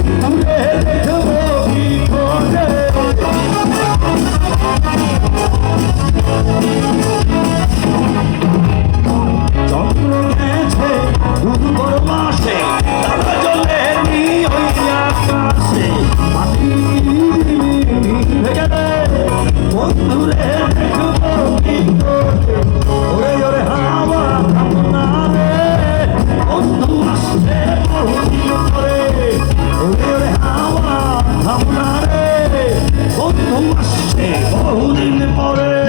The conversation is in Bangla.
বন্ধুরে দেখবো কি করে চন্দ্র গেছে দুর্বল মাসে তারা জলে নি হইয়া আকাশে মাটি ভেঙে বন্ধুরে দেখবো কি করে ওরে ওরে হাওয়া থামনা রে বন্ধু আসছে বহুদিন পরে ওরে ওরে হাওয়া থামনা রে বন্ধু আসছে বহুদিন পরে